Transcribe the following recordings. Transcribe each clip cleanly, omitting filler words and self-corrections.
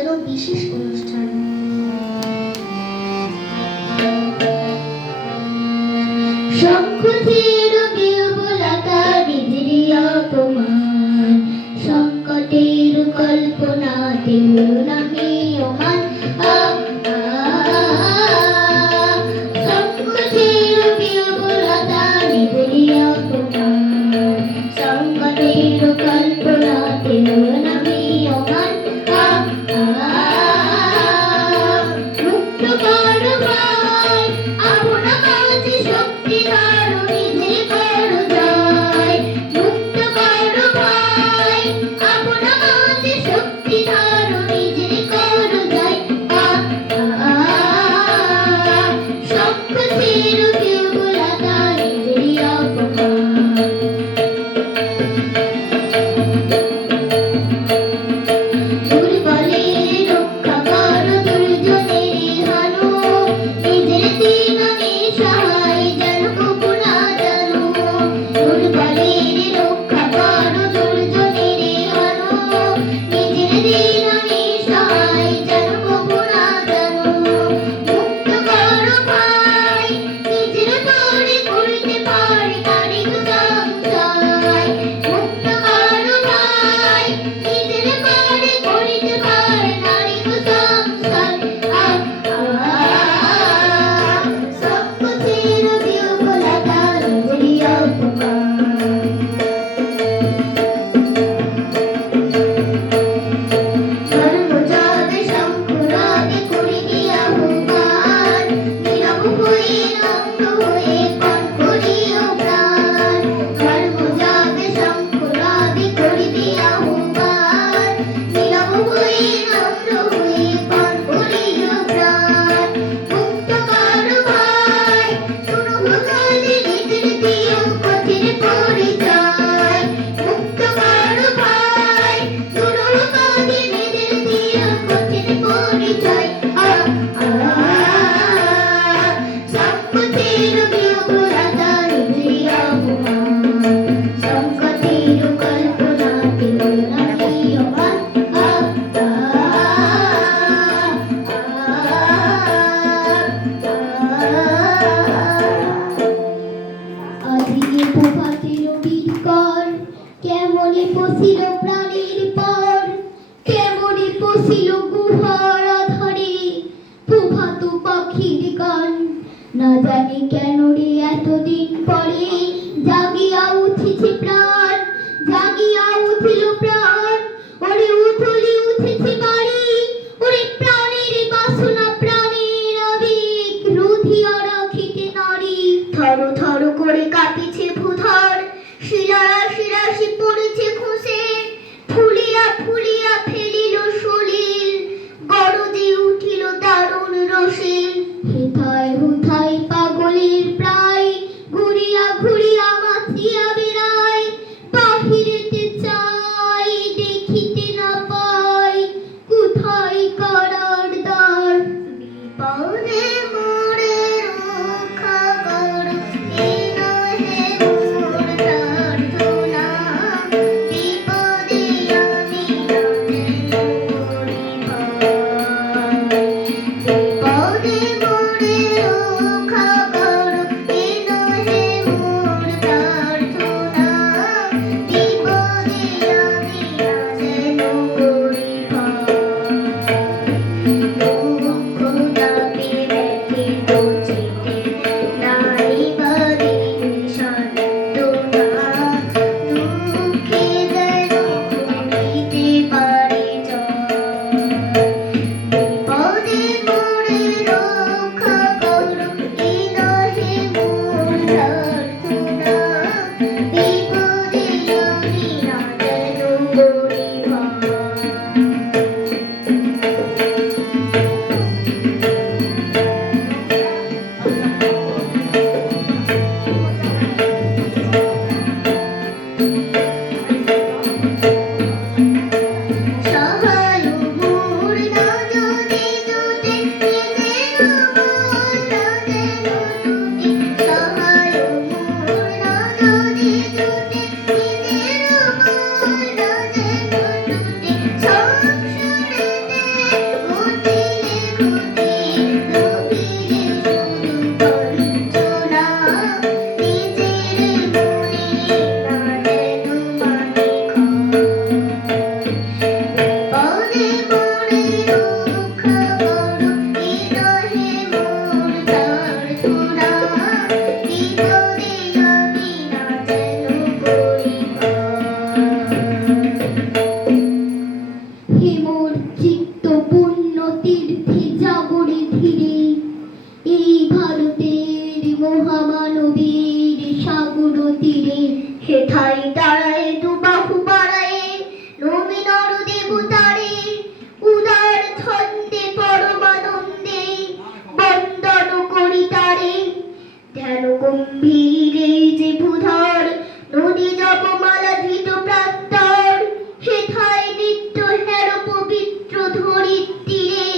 সাজানো বিশেষ অনুষ্ঠান। শঙ্কুতির বিহ্বলতা বিধি অপমান, সংকটের কল্পনাতে নামীয়মান। শঙ্কুতির বিহ্বলতা বিধি অপমান, সংকটের কল্পনাতে নামীয়মান। মুক্ত কর ভাই আপনা কাছে শক্তি ধরো, নিজে করো জয়। মুক্ত কর ভাই আপনা কাছে শক্তি ধরো, নিজে করো জয়। শঙ্কুতির বিহ্বলতা বিধি অপমান। দুর্বলের রক্ষা করো, দুর্জনের হানো, নিজের দিনে সহায় যেন কবু না জানো। দুর্বলের রক্ষা করো, দুর্জনের হানো, নিজের দিনে সহায় যেন কবু না জানো। মুক্ত করো ভাই নিজের তরে করতে পারে নারী সংশয়। মুক্ত করো ভাই নিজের তরে করতে পারে নারী সংশয়। শঙ্কুতির বিহ্বলতা বিধি অপমান। ধর্মযাবে শঙ্কুরাগে করিবি আহ্বান, নীরব হয়ে নম্র হয়ে পান করিও প্রাণ। ধর্মযাবে শঙ্কুরাগে করিবি আহ্বান, নীরব হয়ে নম্র হয়ে পান করিও প্রাণ। মুক্ত কর ভাই শুনো কাজে নিজের দিও কঠিন পরিচয়। মুক্ত কর ভাই শুনো কাজে নিজের দিও কঠিন পরিচয়। শঙ্কুতির বিহ্বলতা বিধি অপমান, সংকটের কল্পনাতে নামীয়মান। আদিকে প্রভাতের বীরকর, কেমনে পশিল প্রাণের পর, কেমনে পশিল গুহার আধারে প্রভাত পাখির গান। না জানি কেন রে এতদিন পরে জাগিয়া উঠেছে প্রাণ, জাগিয়া উঠিল প্রাণ। ওরে উথলি উঠেছে বাড়ি, ওরে প্রাণের বাসনা প্রাণের আবেগ রুধিয়া রাখিতে নারী। থর থর করে কাঁপিছে ভূধর, শিরা শিরাশি পড়েছে খসে, ফুলিয়া ফুলিয়া ফেলিল সলিল, গরজে উঠিল দারুণ রসে। হেথায় হুথায় পাগলের প্রায়, ঘুরিয়া ঘুরিয়া মাতিয়া বেড়ায়, বাহিরেতে চায় হেমর চিত্ত পুণ্য তীর্থে যাবরে ধীরে, এই ভারতের মহামানবীর সাগর তীরে। হেথায় দাঁড়ায় দুবাহু বাড়ায় নবীনর দেবতারে, উদার ছন্দে পরমানন্দে বন্দন করি তারে। ধ্যান গম্ভীরে যে ভূধর নদী জপমালা ধৃত প্রান্তর, হেথায় নৃত্য হের পবিত্র ধরিত্রীরে,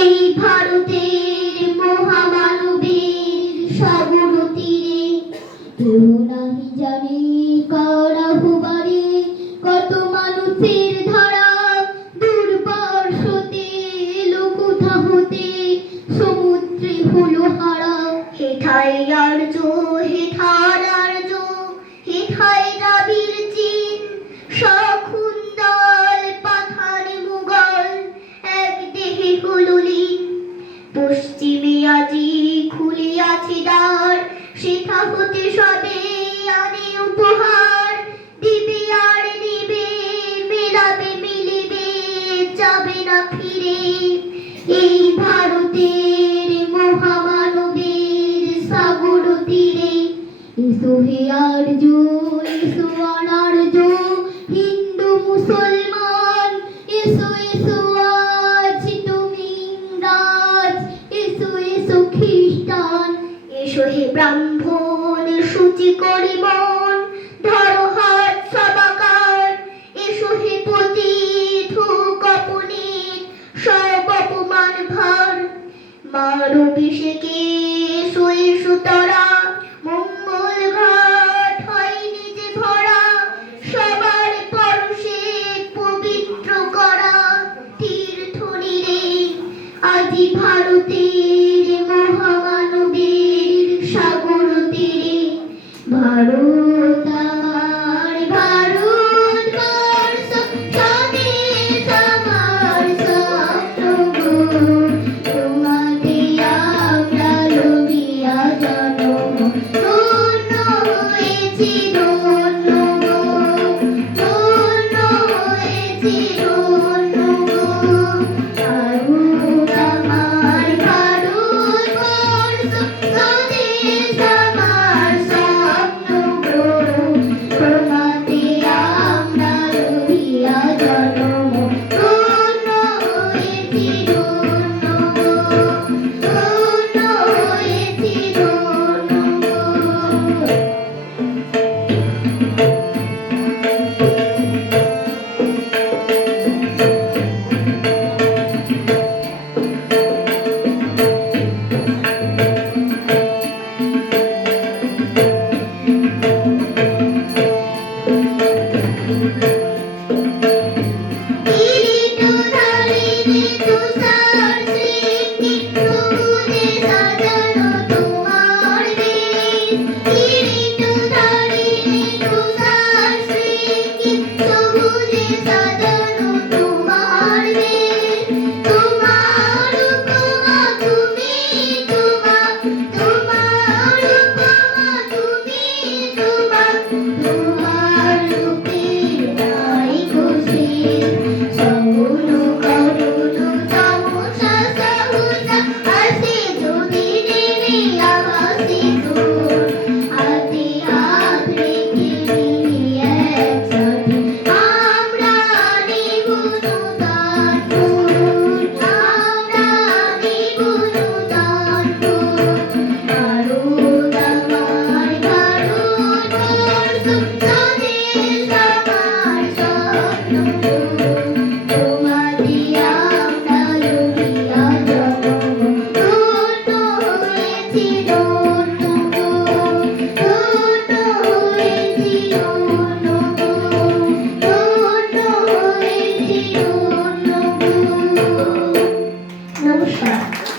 এই ভারতের মহামানবীর সাগর তীরে। কেউ নাহি জানে কার আহ্বানে কত মানুষের ধারা, দুর্বাসতে লোকথা হতে সমুদ্রে হলো হারা। হেথায় আর্য হেথার আর্য, হেথায় দ্রাবিড় চীন, শাকুন্তল পাঠান মুঘল এক দেহে হলো লীন। পশ্চিমে আজি খুলিয়াছে দ্বার, সেথা হতে সবে আনে উপহার। দিবে আর নিবে, মেলাবে মিলিবে, যাবে না ফিরে, এই ভারতের মহামানবীর সাগর তীরে। এসো হে আর্য, এসো অনার্য, হিন্দু মুসলমান, এসো এসো আজ তুমি ইংরাজ, এসো এসো খ্রিস্টান। এসো হে ব্রাহ্মণ সূচি করি মন, ধরো হাত সবাকার। এসো হে পতিত কপনীত, সব অপমান ভার। মার অভিষেকে এসো এসো তরা, মঙ্গল ঘাট হয় নিজে ভরা। সবার পরশে পবিত্র করা তীর্থ নীরে, আজি ভারতের মহামানবীর সাগর তীরে। ভারত আমার, ভারতবর্ষ স্বদেশ আমার স্বপ্ন গো। তোমাতে আমরা লভিয়া জন্ম, ধন্য হয়েছি ধন্য গো, ধন্য হয়েছি ধন্য গো। ভারত আমার, ভারতবর্ষ স্বদেশ আমার স্বপ্ন গো। তোমাতে আমরা লভিয়া জন্ম, ধন্য হয়েছি ধন্য গো, ধন্য হয়েছি ধন্য গো। কিরীট ধারিণী তুষার শৃঙ্গি, সবুজে সাজানো তোমার বেশ। কিরীট ধারিণী তুষার শৃঙ্গি, সবুজে সাজানো তোমার বেশ। তোমার উপমা তুমি তোমা, তোমার উপমা তুমি তোমা, তোমার রূপের নাই কো শেষ। সকল করুণ তমসা সহসা আসে যদি নেমে আকাশে তোর। হাতে হাত রেখে নিয়ে একসাথে আমরা নেব নূতন ফুল, আমরা নেব নূতন ফুল। ভারত আমার, ভারতবর্ষ স্বদেশ আমার স্বপ্ন গো। তোমাতে আমরা লভিয়া জন্ম, ধন্য হয়েছি ধন্য গো, ধন্য হয়েছি ধন্য গো, ধন্য হয়েছি ধন্য গো। নমস্কার।